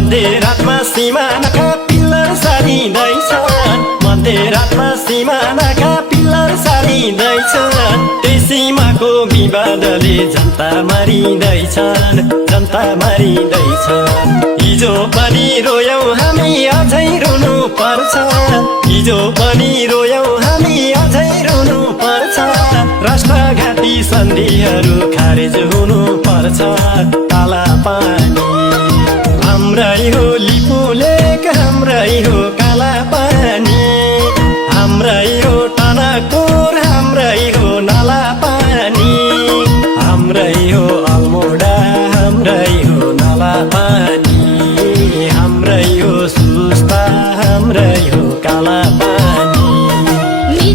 मध्यरातमा सिमानाका पिल्लर सारिँदैछन् मध्यरातमा सिमानाका पिल्लर सारिँदैछन् त्यही सीमाको विवादले जनता मारिँदैछन् जनता मारिँदैछन् हिजो पनि रोयौं हामी अझै रुनु पर्छ हिजो पनि रोयौं हामी अझै रुनु पर्छ राष्ट्रघाती सन्धिहरू खारेज हुनु पर्छ काला पानी हाम्रै हो लिपुलेक हाम्रै हो काला पानी हाम्रै हो टनकपुर हाम्रै हो नाला पानी हाम्रै हो अल्मोडा हाम्रै हो नाला पानी हाम्रै हो सुस्ता हाम्रै हो काला पानी